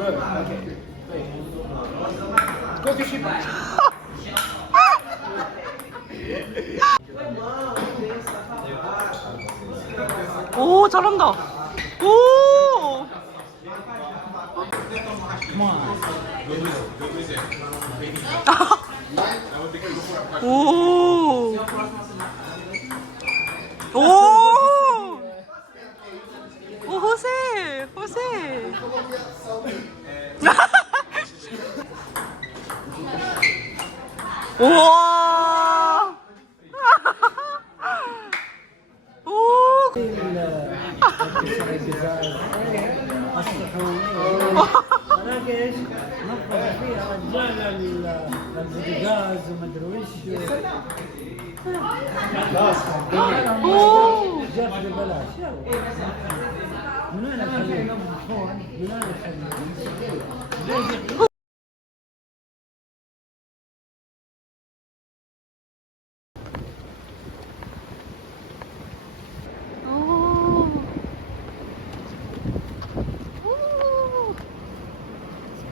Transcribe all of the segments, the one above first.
Go to ship. 오, 잘한다. 오. Come on. 오. 오. 오, 호세. 호세. 우와. 오. مراكش نقص فيها رجعنا للبوتاجاز وما ادري وش جاب ببلاش من وين الخليج؟ من وين الخليج؟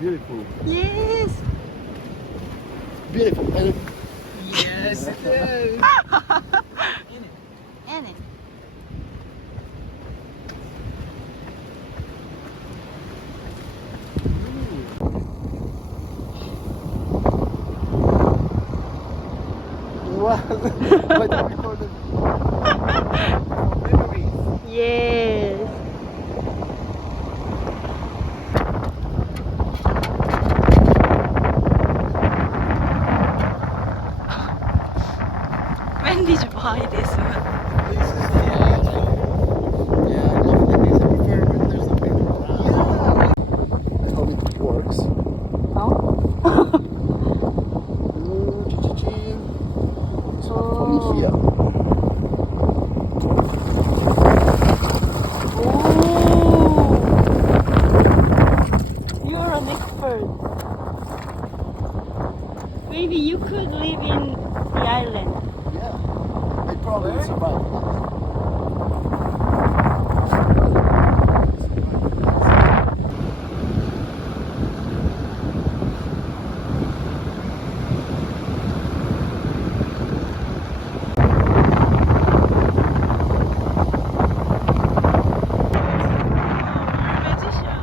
Beautiful. Yes. Beautiful. Yes, it is. In it. Wow. Why don't we call them? Yes. When did you buy this? How it works. Oh. From here. You're an expert. Maybe you could live in the island. Yeah. I probably will survive. That's interesting.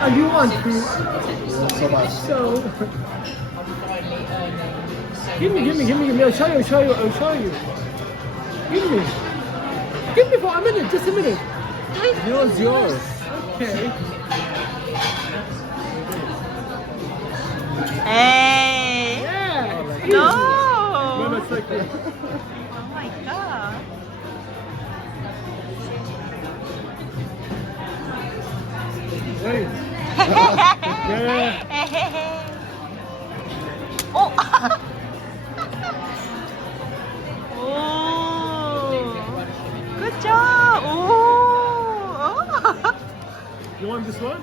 And you want to So much. so give me I'll show you give me for a minute, just a minute. Yours. Okay. Hey. Yeah. No. No, it's like that. Oh my god. Wait. Oh. Oh. Good job. Oh. You want this one?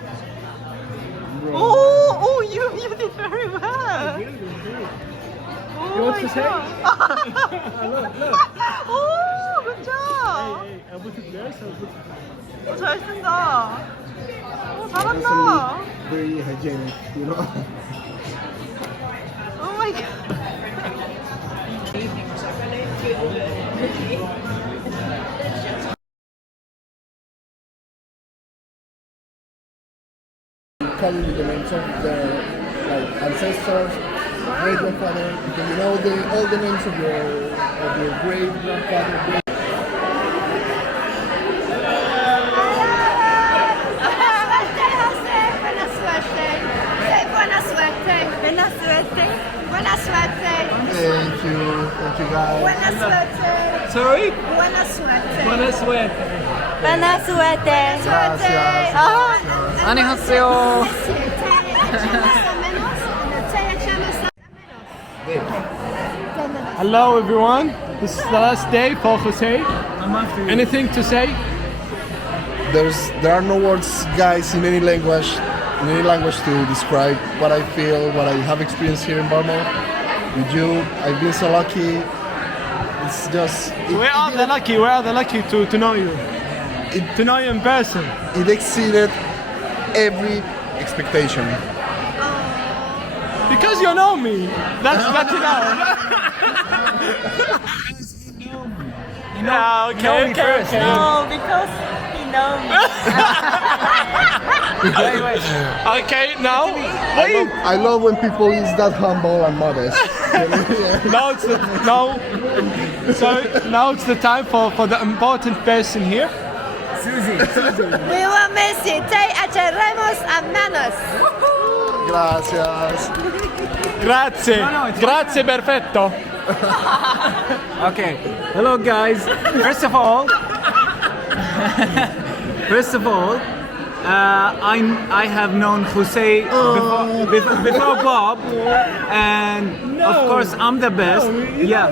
Oh, you did very well. Oh You want my to say? God. Look. Oh, good job. Hey, I'll put it there. So I'll put it. 잘 쓴다. 오, 잘한다. Very hygienic, you know. Oh my God. Calling the names of the ancestors, great grandfather, because you know all the names of your great grandfather. Buena suerte. Thank you guys. Buena suerte. Sorry? Buena suerte. Buena suerte. Buena suerte. Gracias. 안녕하세요. Hello everyone. This is the last day for Jose. Anything to say? There are no words, guys, in any language to describe what I feel, what I have experienced here in Bournemouth. With you, I've been so lucky. It's just We are the lucky to know you. To know you in person. it exceeded every expectation. Because you know me. That's you know. Yeah, okay. No, because he knows me. Okay, now. I love when people is that humble and modest. Now it's the time for the important person here. We will miss you. Te echaremos a menos. Gracias. Grazie, perfetto. Okay. Hello, guys. First of all, I have known Jose before Bob, and of course I'm the best. Yeah.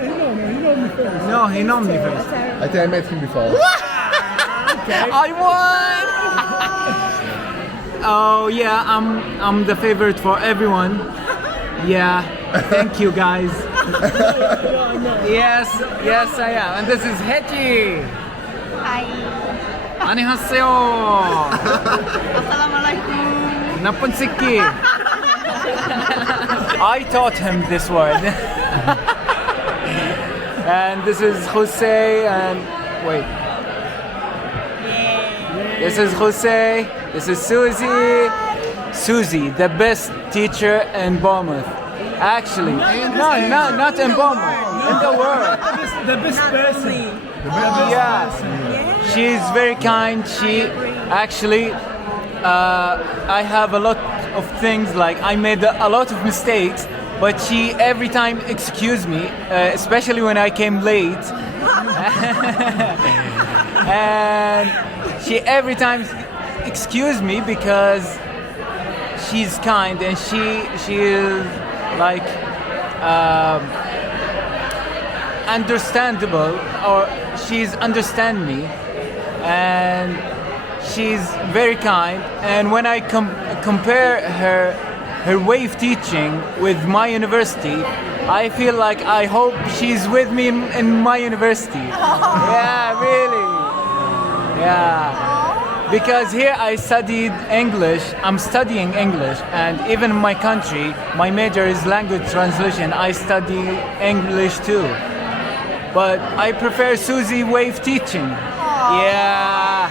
No, he known me first. I think I met him before. I won. Oh yeah, I'm the favorite for everyone. Yeah. Thank you, guys. Yes, I am. And this is Heji. Hi. 안녕하세요. Assalamualaikum. 나쁜새끼. I taught him this word. And this is Jose and wait. This is Jose. This is Susie. Susie, the best teacher in Bournemouth. Actually, no, not in Bournemouth, in the world. The best person. Yeah, she's very kind. She actually, I have a lot of things, like I made a lot of mistakes, but she every time excused me, especially when I came late. And she every time excused me because she's kind and she is like understandable, or she's understand me, and she's very kind. And when I compare her way of teaching with my university, I feel like I hope she's with me in my university. Yeah, really. Yeah. Because here I studied English, I'm studying English, and even in my country, my major is language translation. I study English too. But I prefer Susie way of teaching. Yeah.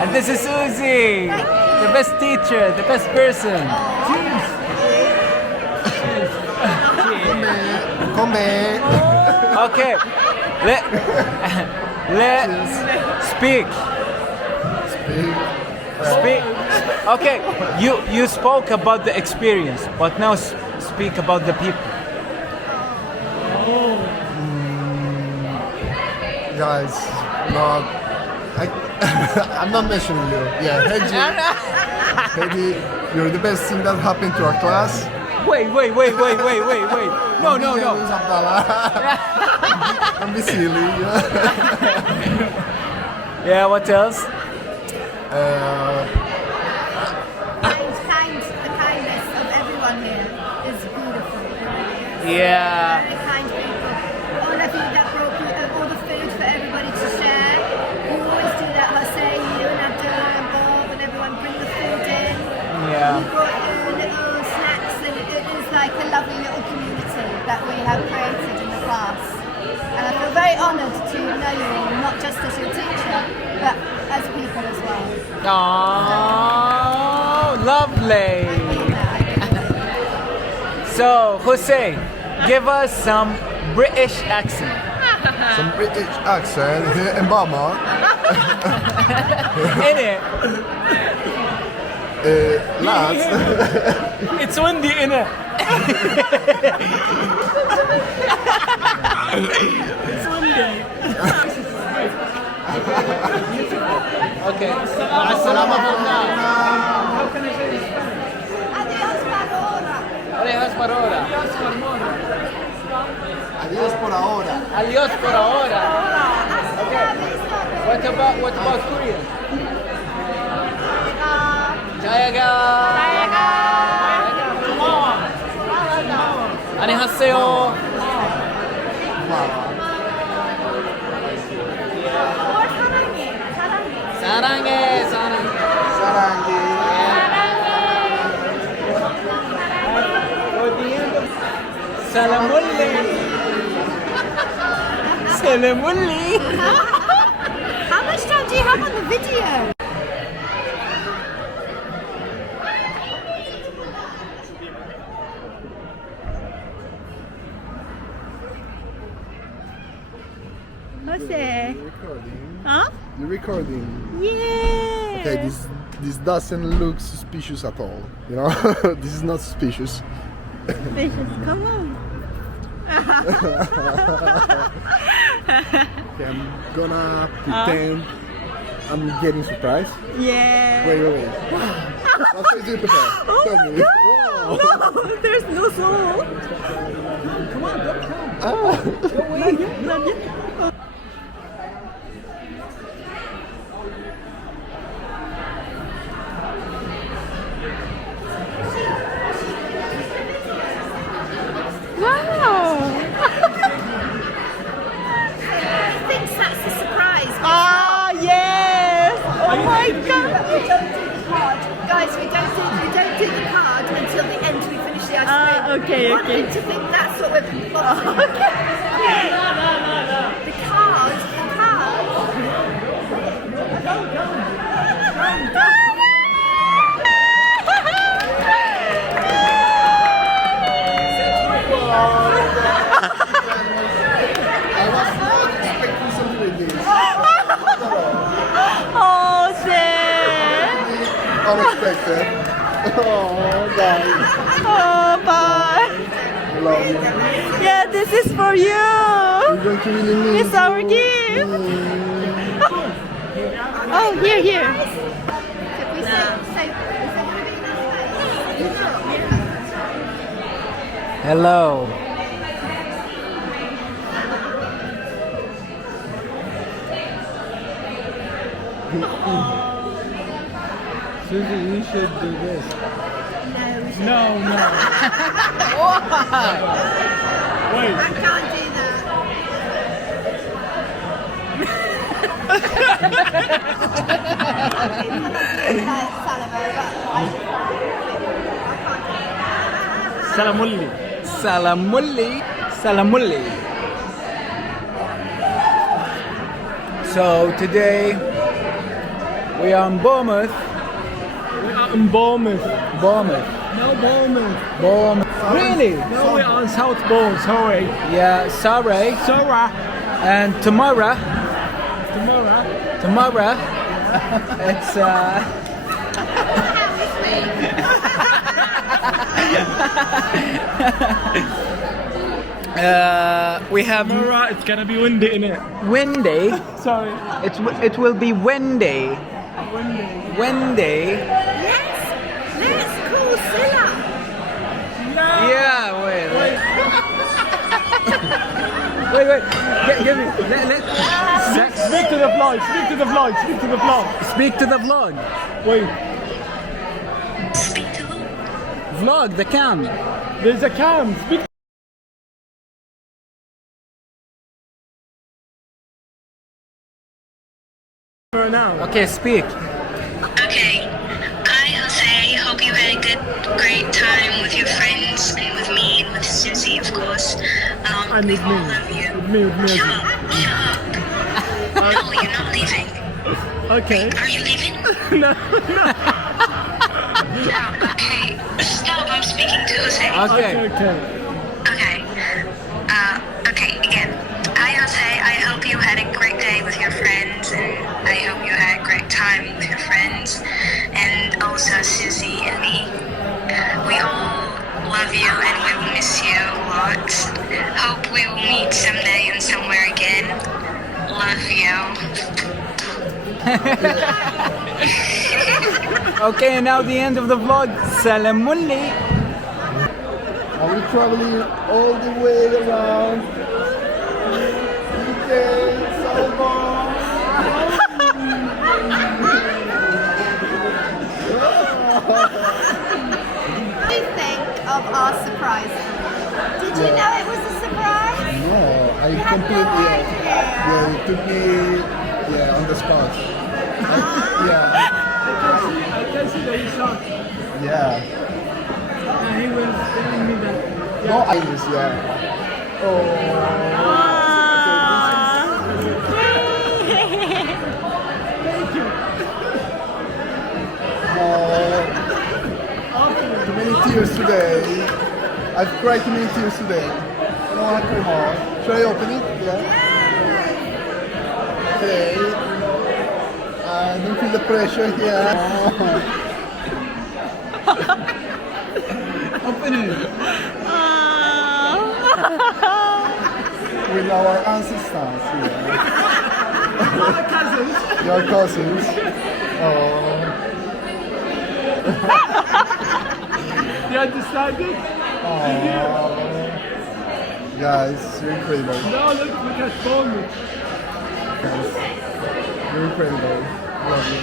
And this is Susie, the best teacher, the best person. Come back. Okay. Let's speak. Speak. Okay, you spoke about the experience, but now speak about the people. Guys, no, I'm not mentioning you. Yeah, Heidi, you're the best thing that happened to our class. Wait. No. Don't be silly. Yeah, what else? The kindness of everyone here is beautiful. Yeah. Very kind people. All of you that brought all the food for everybody to share. You always do that, Jose, you and Abdullah and Bob and everyone bring the food in. Yeah. You brought little snacks and it is like a lovely little community that we have created in the class. And I feel very honoured to know you all, not just as your teacher, but as people as well. Oh, lovely. So, Jose, give us some British accent. Some British accent here in Burma. In it. Lads, It's windy in it. It's windy. Okay. Assalamu alaikum. Adiós por ahora. adiós por ahora. Adiós por ahora. Okay. What about Korean? 자야가. 안녕하세요. 사랑해. 사랑해. Salamulli. How much time do you have on the video? Jose. Recording. Huh? You're recording. Yeah. Okay, this doesn't look suspicious at all. You know, this is not suspicious. Vicious, come on. Okay, I'm gonna pretend I'm getting surprised. Yeah. Wait. What should you prepare? Tell me. Wow. No, there's no soul. Not yet. Wow. Thinks that's a surprise. Ah, yes. Oh my God. We don't do the card, guys. We don't do the card until the end. We finish the ice cream. Okay. We want him to think that's what we're plotting. The card. I was not expecting something like this. Oh, shit. Unexpected. Oh, guys. Oh, bye. Love you. Yeah, this is for you. You're going to really need It's our gift. Oh, here. Hello. Susie, you should do this. No. Wait. I can't do that. Salamulli. So today we are in Bournemouth. In Bournemouth. No, Bournemouth. Really? No, we're on South Bowl. Sorry. Yeah, sorry. Sarah. And tomorrow Tomorrow. it's We have Alright, it's gonna be windy, innit? Wendy. Sorry. It will be Wendy. Wendy. Let's call Silla. Yeah, wait. Wait. Give me. Speak to the vlog, speak to the vlog, speak to the vlog. Speak to the vlog. Wait, Vlog, the cam. there's a cam. Speak to now. Okay, speak. Okay. Hi, Jose. Hope you had a great time with your friends and with me and with Susie, of course. And We with all me. love you. With me, with me. Shut up. No, you're not leaving. Okay. Are you leaving? No. No. Okay. Stop. I'm speaking to Jose. Okay. Okay. Okay. Okay, again. Hi, Jose. I hope you had a great day with your friends, and I hope you had a great time with your friends, and also Susie and me. We all love you, and we will miss you a lot. Hope we will meet someday and somewhere again. Love you. Okay, now the end of the vlog. Salam alaikum. Are we traveling all the way around? UK, Salomon. What do you think of our surprise? Did you know it was a surprise? No, I You had no completely. idea. Yeah, it took me. Yeah, on the spot. Yeah, I can see that he's shocked. yeah. And he was telling me that. No, I just yeah. Thank you. Too many tears today. I've cried too many tears today. I don't want to cry more. Should I open it? Yeah. Okay. I don't feel the pressure here. Open it. With our ancestors here. Our cousins. Your cousins. Oh. You understand it? Guys, you're incredible. No, look at Tommy. Guys, you're incredible. Love you.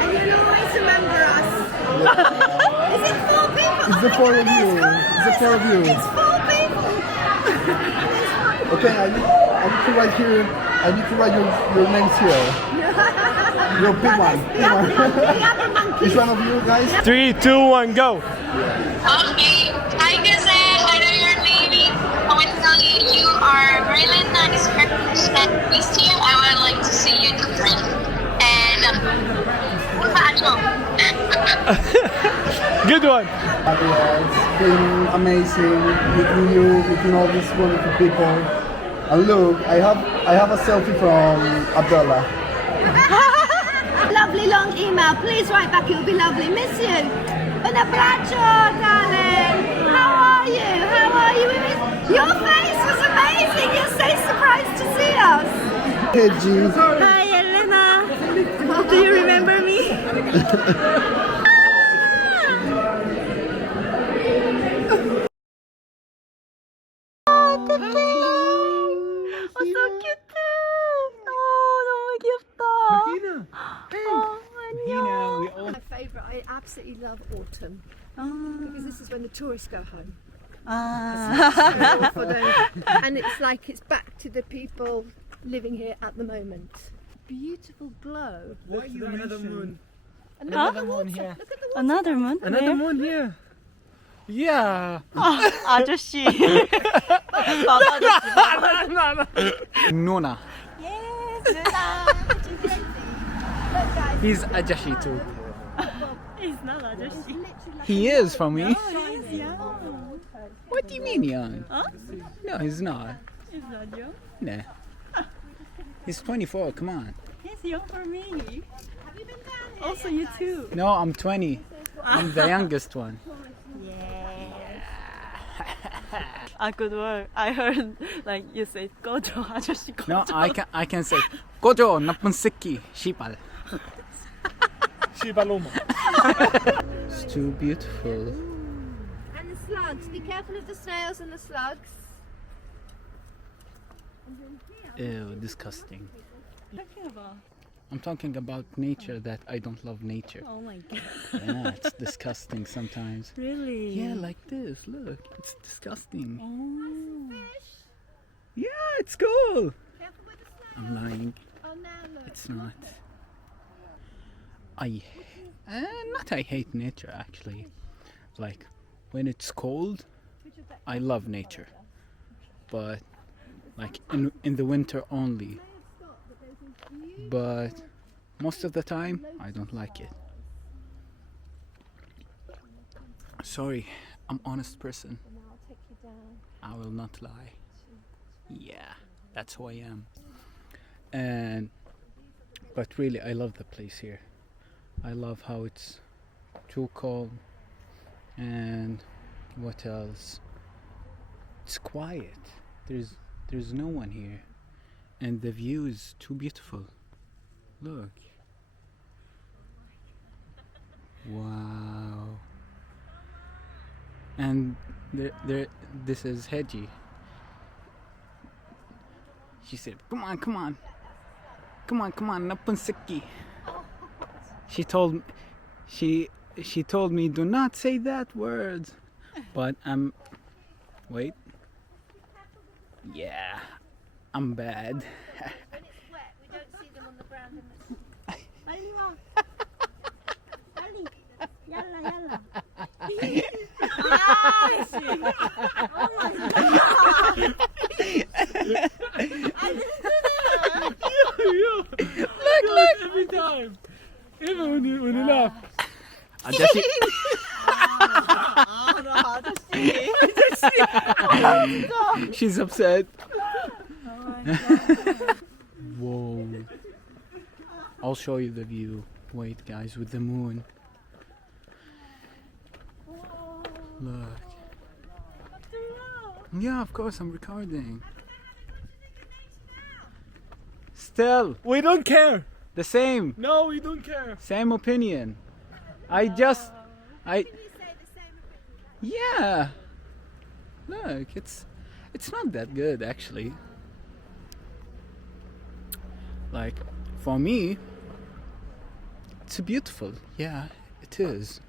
And you'll always remember us. Is it 4 people? It's the 4 of you. It's the 4 of you. It's 4 people. Okay, I need to write here. I need to write your names here. Your big one. Big one. Which one of you guys? 3, 2, 1, go. Okay. Hi, Jose. I know you're a baby. I want to tell you you are really nice person. And this year, I would like to see you different. And Good one. It's been amazing meeting you, meeting all these wonderful people. And look, I have a selfie from Abdullah. Lovely long email. Please write back. It'll be lovely. Miss you. Un abbraccio, darling. How are you? How are you? Your face was amazing. You're so surprised to see us. Hey, G. Hi, Elena. Do you remember me? Oh, so cute. 너무 귀엽다. My favourite, I absolutely love autumn because this is when the tourists go home. For them. And it's like it's back to the people living here at the moment. Beautiful glow. Why you another moon? Another one here. Look at the water. Another moon? Another moon here. Yeah. 아저씨. 마마 아저씨. Nuna. Yes, Luna. Look, guys. He's Ajashi too. He's not 아저씨. He is for me. He's young. What do you mean young? Huh? No, he's not. He's not young. Nah. He's 24, come on. He's young for me. Also you too. No, I'm 20. I'm the youngest one. Good work. I heard like you said 꺼져 아저씨 꺼져. No, I can say 꺼져 나쁜 새끼 시발. It's too beautiful. And the slugs. Be careful of the snails and the slugs. Ew, disgusting. Talking about. I'm talking about nature that I don't love nature. Oh my god. Yeah, it's disgusting sometimes. Really? Yeah, like this. Look, it's disgusting. Oh. Yeah, it's cool. Careful with the snails. I'm lying. Oh, now look. It's not. I hate nature actually. Like when it's cold, I love nature. But like in the winter only. But most of the time, I don't like it. Sorry, I'm honest person. I will not lie. Yeah, that's who I am. But really, I love the place here. I love how it's too calm. And what else? It's quiet. There's no one here. And the view is too beautiful. Look. Wow. And this is Hedgie. She said, come on, na쁜 새끼. She told me, do not say that word. But wait. Yeah, I'm bad. When it's wet, we don't see them on the ground. 빨리 와. 빨리. 얄라. Look every time. Even when you laugh. 아저씨. She's upset. Whoa. I'll show you the view. Wait, guys, with the moon. Look. Yeah, of course, I'm recording. Still, We don't care. the same. No, we don't care. Same opinion. Yeah. Look, it's not that good actually. Like for me, it's beautiful. Yeah, it is.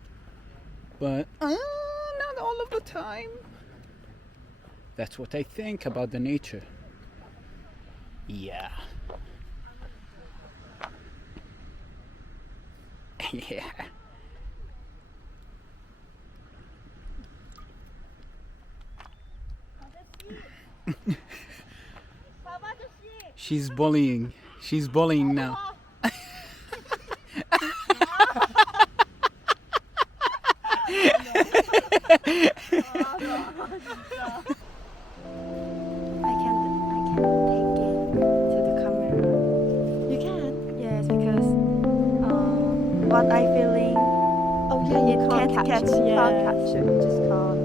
But not all of the time. That's what I think about the nature. Yeah. Yeah. She's bullying. She's bullying now. I can't take it to the camera. You can? Yes, because what I feeling. Oh yeah, you It can't can't catch catch, it. You yeah. can't catch it. You just can't.